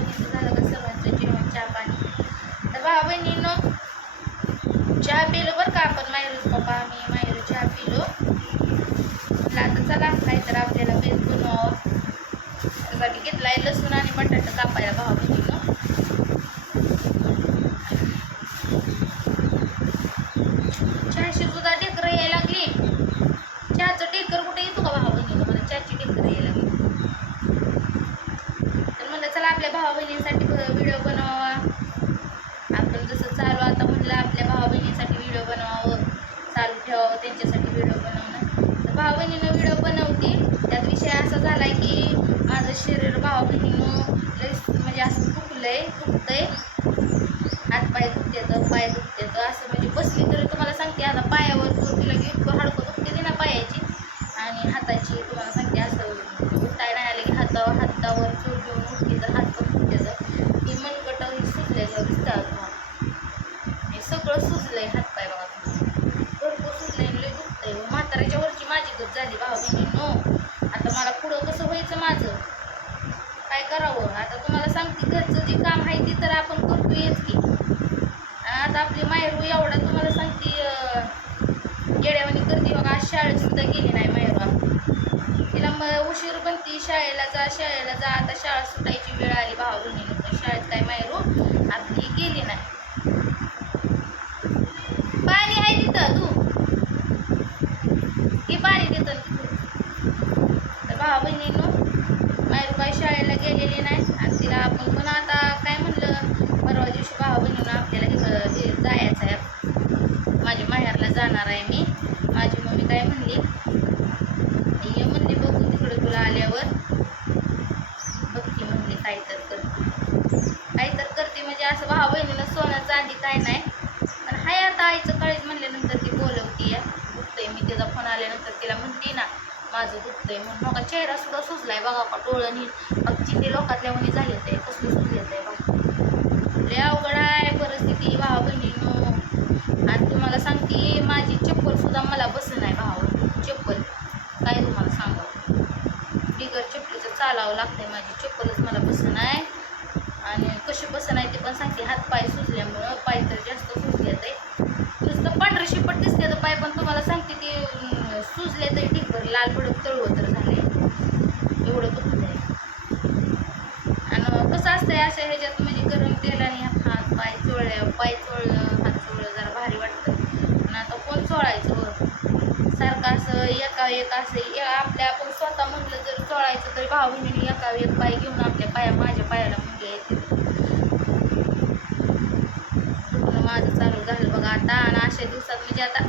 झालं का सर्वांचं जेवण चहा पाणी. तर भावा बहिणीनं चहा पिलो बरं का आपण? माहेरूच पप्पा आम्ही माहेरू चहा पिलो. आता चला नाही काहीतर आपल्याला बेस बनवावं त्यासाठी घेतलाय लसूण आणि बटाटा कापायला भावा बहिणी चहाशी सुद्धा ढेकर यायला लागली चहाचं ढेकर कुठे येतो का भावा बहिणीनं मला चहाची ढेकर यायला लागली तर म्हणलं चला आपल्या भावा बहिणींसाठी व्हिडिओ बनवावा आपण जसं चालू आता म्हणलं आपल्या भावा बहिणींसाठी व्हिडिओ बनवावं चालू ठेवावं त्यांच्यासाठी व्हिडिओ बनवणं तर भावा बहिणीनं व्हिडिओ बनवते. त्यात विषय असा झाला की माझं शरीर भावा बहिणीनं म्हणजे असं दुखलंय दुखतंय. हातपाय दुखते तर पाय दुखते तर असं म्हणजे बसली तरी तुम्हाला सांगते आता पायावर जोर दिला की इतकं हडकं दुखते ना पायाची. आणि हाताची तुम्हाला सांगते असं उठाय नाही आले की हातावर हातावर जोर घेऊन उठली तर हात पण दुखतेतं. ही मनगट ही सुजलेलं दिसतं तुम्हाला हे सगळं सुजलंय हातपाय बघा तुम्ही. भरपूर सुजलंय आणि लय दुखतंय व म्हाताऱ्याच्या वरची माझी गत झाली भावा बहिणीनो आता मला पुढं कसं व्हायचं माझं काय करावं. आता तुम्हाला सांगते घरचं जे काम आहे ते तर आपण करतोयच की. आता आपली मायरू एवढा तुम्हाला सांगते येड्यावानी करते बघा आज शाळेत सुद्धा गेली नाही मायरू तिला मग उशीर पण ती शाळेला जा शाळेला जा आता शाळा सुटायची वेळ आली भाऊ पण शाळेत काय मायरू हो? आपली गेली नाही पाणी आहे तिथं तू हे पाणी देतं ना तिथून तर भावा बहिणीनं मायरू काय शाळेला गेलेली नाही आणि तिला आपण पण आता काय म्हणलं परवा दिवशी भावा बहिणीनं आपल्याला हे हे जायचं आहे माझ्या माहेरला जाणार आहे मी माझी मम्मी काय म्हणली ये म्हणली बघू तिकडं तुला आल्यावर बघती म्हणली काय तर करते काय तर करते म्हणजे असं भावा आधी काय नाही. पण हाय आता आईचं काळीच म्हणल्यानंतर ती बोलवती दुखतंय मी तिचा फोन आल्यानंतर तिला म्हणते ना माझं दुखतंय म्हणून. हो मग चेहरा सुद्धा सुजलाय बघा का डोळ्यानी अगदी ते लोकातल्या म्हणे झाले ते कसलं सुजलेत आहे बघा. लय अवघड आहे परिस्थिती भावा बहिणीनं. आणि तुम्हाला सांगते माझी चप्पल सुद्धा मला बसत नाही भावा चप्पल. काय तुम्हाला सांगावं बिगर चप्पलीचं चालावं लागतंय माझी चप्पलच मला बसत नाही. आणि कशी बसत नाही ते पण सांगते हात पाय सुजल्यामुळं पाय तर जास्त सुजले ते नुसतं पांढरं शिपट दिसते तर पाय पण तुम्हाला सांगते ते अं, सुजले तर ढिगभर लाल भडक तळवं तर झाले एवढं दुखतंय आणि कसं असतंय अशा ह्याच्यात म्हणजे गरम तेलाने हात पाय चोळल्या पाय चोळलं हात चोळलं जरा भारी वाटतं. पण आता कोण चोळायचं वर सारखं असं एका एक असं आपल्या आपण स्वतः म्हणलं जर चोळायचं तरी भाऊ बहिणीने एका एक पाय घेऊन आपल्या पाया माझ्या पायाला मुंग्या येते माझं चालू झालं बघा आता. आणि अशा दिवसात म्हणजे आता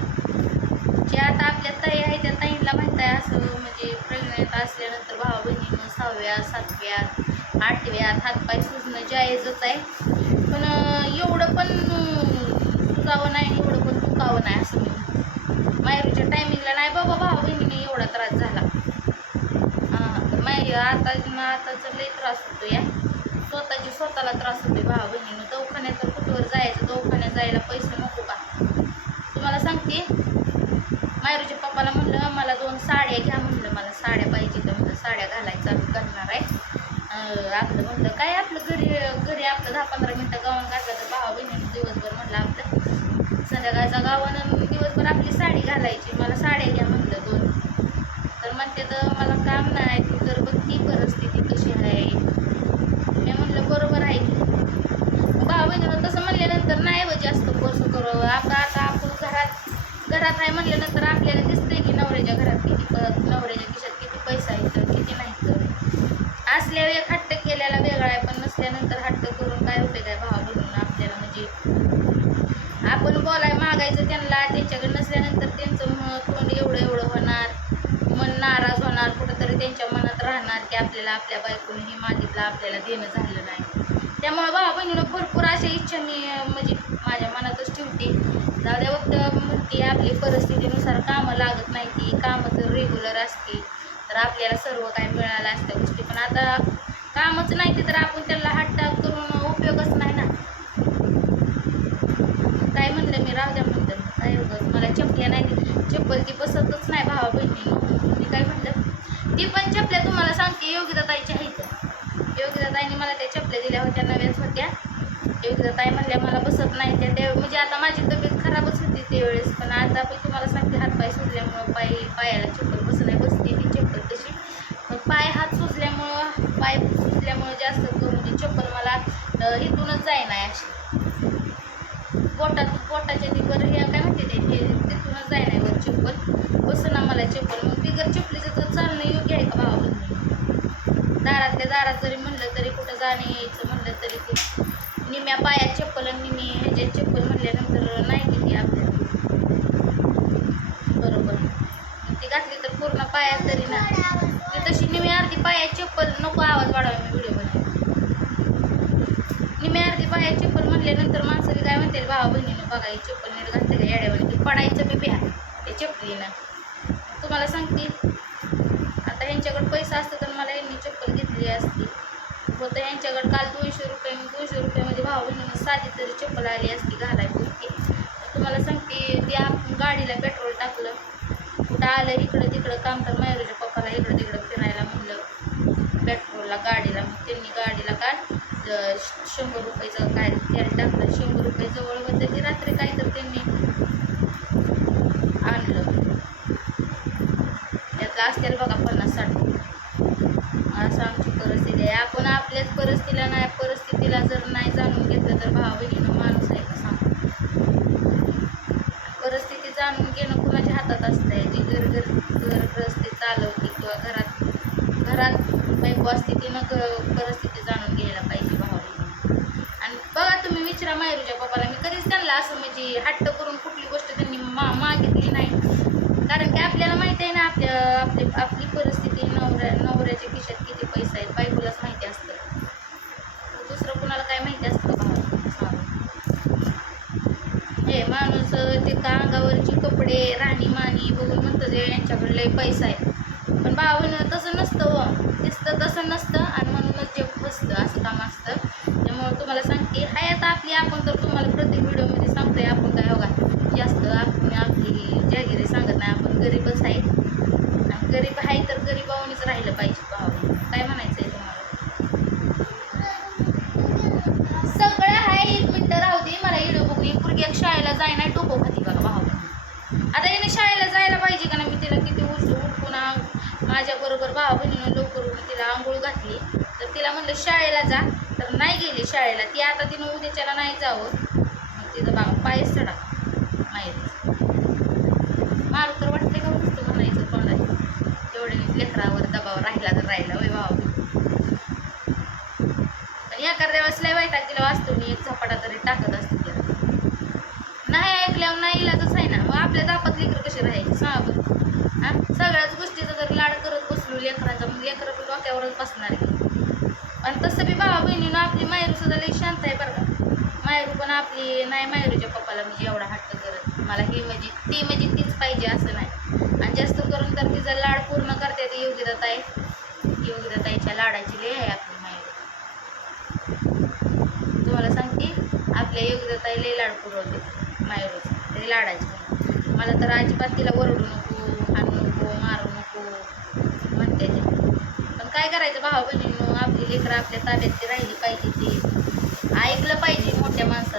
जे आता आपल्या ताई आहे त्या ताईंना माहीत आहे असं म्हणजे प्रेग्नेंट असल्यानंतर भाऊ बहिणीनं सहाव्या सातव्या आठव्यात हातपाय सुजणं जायजच आहे. पण एवढं पण चुकावं सुजावं नाही एवढं पण दुखावं नाही असं मी मायरूच्या टायमिंगला नाही बाबा भाऊ बहिणीने एवढा त्रास झाला. हां तर आता आताचा लई त्रास होतो या स्वतःची स्वतःला त्रास होते भाऊ बहिणीनं. दवाखान्यात तर कुठवर जायचं? दवाखान्यात जायला पैसे नको का? तुम्हाला सांगते मायरूच्या पप्पाला म्हणलं मला दोन साड्या घ्या म्हणलं मला साड्या पाहिजे तर म्हणलं साड्या घालायचं चालू करणार आहे. आपलं म्हणलं काय आपलं घरी घरी आपलं दहा पंधरा मिनटं गावन घातलं तर भावा बहिणी दिवसभर म्हणलं आपलं. संध्याकाळचा गावानं दिवसभर आपली साडी घालायची मला साड्या घ्या म्हणलं दोन. तर म्हणते तर मला काम नाही तू तर बघ ती परिस्थिती कशी आहे. मी म्हणलं बरोबर आहे की. भावा बहिणीनं तसं म्हणल्यानंतर नाही व जास्त कोर्स करावं आता आता आपण घरात घरात आहे म्हणल्यानंतर आपल्याला दिसतंय की नवऱ्याच्या घरात किती प नवऱ्याच्या खिशात किती पैसा येतं तर किती नाही तर. असल्यावर नंतर हट्ट करून काय होते काय भावा बहिणीनं आपल्याला म्हणजे आपण बोलाय मागायचं त्यांना त्यांच्याकडे नसल्यानंतर त्यांचं तोंड एवढं एवढं होणार मन नाराज होणार कुठंतरी त्यांच्या मनात राहणार की आपल्याला आपल्या बायकोने हे मागितलं आपल्याला देणं झालं नाही. त्यामुळे भावा बहिणीनं भरपूर अशा इच्छा मी म्हणजे माझ्या मनातच ठेवते. जाऊ द्या वक्त म्हणते आपली परिस्थितीनुसार कामं लागत नाही ती कामं जर रेग्युलर असती तर आपल्याला सर्व काय मिळालं असत्या गोष्टी. पण आता कामच नाही ते तर आपण त्याला हट्ट करून उपयोगच नाही ना काय म्हणलं मी राहू द्या म्हणलं काय उगाच मला चपल्या नाही चप्पल ती बसतच नाही भावा बहिणी. मी काय म्हणलं? ती पण चपल्या तुम्हाला सांगते योगिताताईच्या आहेत योगिताताईने मला त्या चपल्या दिल्या होत्या नव्याच होत्या. योगिताताई म्हणल्या मला बसत नाही त्या. त्या म्हणजे आता माझी तब्येत खराबच होती त्यावेळेस पण आता पण तुम्हाला सांगते हातपाय सुजल्यामुळं पाय पायाला चप्पल बस नाही बसते ती चप्पल तशी. पण पाय हात सुजल्यामुळं पाय सुजल्यामुळं जास्त करून चप्पल मला अं, जाय जाईना अशी. पोटात पोटाच्या ती बरं हे काय म्हणते ते हे तिथूनच नाही वर चप्पल. बसून ना मला चप्पल. मग बिगर चप्पलीचं तर चालणं योग्य आहे का भावा? दारातल्या दारात जरी म्हणलं तरी कुठं जाणं यायचं म्हणलं तरी ते निम्या पायात चप्पल आणि निमी ह्याच्यात चप्पल म्हणल्यानंतर नाही किती आपल्याला बरोबर. मग ती घातली तर पूर्ण पायात तरी ना. ती तशी निम्या अर्धी पायात चप्पल नको आवाज वाढवा मी व्हिडिओ बनवते निम्या अर्धी पायात चप्पल म्हणल्यानंतर माणसं काय म्हणतील भावा बहिणीनं बघा ही चप्पल नीट घातली का येड्यावर पडायचं बी बिहा त्या चपलीनं तुम्हाला सांगते आता ह्यांच्याकडे पैसा असतो तर मला यांनी चप्पल घेतली असती. होतं यांच्याकडे काल दोनशे रुपये दोनशे रुपयामध्ये भाव बहिणीनं साधी तरी चप्पल आली असती घालायपुरती. तुम्हाला सांगते ते आपण गाडीला पेट्रोल टाकलं. कुठं आलं इकडं तिकडं काम तर मयुरीच्या पप्पाला इकडं तिकडं फिरायला म्हणलं. पेट्रोलला गाडीला. मग त्यांनी गाडीला काय श- शंभर रुपयाचं काय तेल टाकलं. शंभर रुपये जवळ होतं. ती रात्री काय तर त्यांनी आणलं त्यातलं असतील बघा पन्नास साठ. असं आमची परिस्थिती आहे. आपण आपल्याच परिस्थितीला नाही परिस्थितीला जर नाही जाणून घेतलं तर भाव बहिणीनं माणूस आहे का सांग? परिस्थिती जाणून घेणं कुणाच्या हातात असतंय जी घर घर घर चालवते किंवा घरात घरात बायको असते तिनं परिस्थिती जाणून घ्यायला पाहिजे भावा आणि बघा तुम्ही विचारा मायरूच्या बाबाला मी कधीच त्यांना असं म्हणजे हट्ट करून कुठली गोष्ट त्यांनी मा मागितली नाही. कारण की आपल्याला माहिती आहे ना आपल्या आपली आपली परिस्थिती नवऱ्या नवऱ्याच्या खिशात किती पैसा आहे बायकोलाच माहिती असतं. दुसरं कुणाला काय माहिती असतं? का हे माणूस ते का अंगावरची कपडे राहणीमानी बघून म्हणतं ते यांच्याकडे लय पैसा आहे. पण भावानं तसं नसतं व दिसतं तसं नसतं आणि म्हणूनच जे फसतं असं काम असतं. त्यामुळं तुम्हाला सांगते हाय आता आपली आपण तर तुम्हाला प्रत्येक व्हिडिओमध्ये सांगतोय आपण काय हो बघा जास्त आपण आपली जागिरी सांगत नाही. आपण गरीबच आहे. आणि गरीब आहे तर गरीबावणीच राहिलं पाहिजे भावा काय म्हणायचं आहे तुम्हाला? सगळं आहे एक मिनटं राहू दे. मला व्हिडिओ बघू. ही पोरगी एक शाळेला जाय नाही टोको खाती बघा भाऊ. आता याने शाळेला जायला पाहिजे का ना मी तिला किती उचलू उठून माझ्याबरोबर भावा बहिणीनं लवकर उठून तिला आंघोळ घातली. तर तिला म्हणलं शाळेला जा. तर नाही गेली शाळेला. ती आता तिनं उद्याच्याला नाही जावं. मग तिथं बाबा पायच चढा. माहिती मारू तर वाटते का नुसतं म्हणायचं तोंडात तेवढ्या लेकरावर दबाव राहिला तर राहिला वय भावा. पण एखाद्या वेळेस लय वाईट तिला वाचतो मी एक झपाटा तरी टाकत असते तिला नाही ऐकल्यावर नाही इलाजच आहे ना. मग आपल्या दापात लेकर कशी राहायची? सांगा बरं. हा? सगळ्याच गोष्टीचा जर लाड करत बसलो लेकराचा मग लेकरं पण डोक्यावरच बसणार आहे. पण तसं बी भावा बहिणीनं आपली मायरू सुद्धा लई शांत आहे बरं का. मायरू पण आपली नाही मायरूच्या पप्पाला म्हणजे एवढा हट्ट करत. मला हे म्हणजे ती म्हणजे तीच पाहिजे असं नाही. आणि जास्त करून तर तिचा लाड पूर्ण करते ती योगिताताई योगिताताईच्या लाडाची लय आहे आपली मायरू तुम्हाला सांगते आपल्या योग्यताई लई लाड पुरवते मायरूच लई लाडाची. मला तर अजिबात तिला ओरडू नको हाणू नको मारू नको म्हणते पण काय करायचं भावा बहिणीनं आपली लेकरं आपल्या ताब्यात ती राहिली पाहिजे ती. ऐकलं पाहिजे मोठ्या माणसाचं.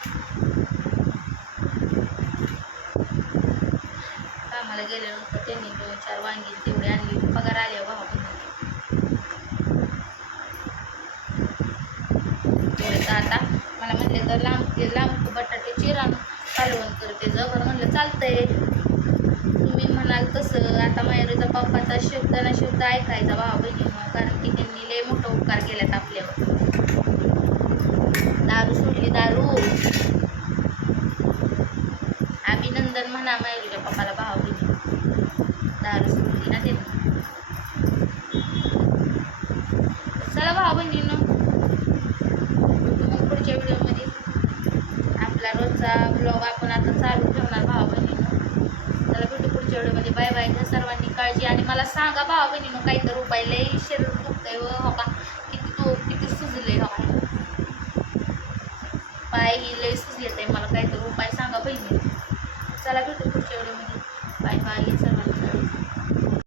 चालतंय. तुम्ही म्हणाल तसं. आता मायरूचा पप्पाचा शब्द ना शब्द ऐकायचा भावा बहिणीनं कारण की त्यांनी लय मोठा उपकार केल्यात आपल्यावर. दारू सोडली दारू. अभिनंदन म्हणा मायरूच्या पप्पाला भावा बहिणी दारू सोडली ना त्यांनी चला भावा बहिणीनं आजचा ब्लॉग आपण आता चालू ठेवणार भावा बहिणीनं त्याला भेटू पुढच्या व्हिडिओमध्ये बाय बाय घ्या सर्वांनी काळजी आणि मला सांगा भावा बहिणीनं काहीतरी उपाय लय शरीर दुखतंय व हो का किती तो किती सुजले हो बाय पाय ही लय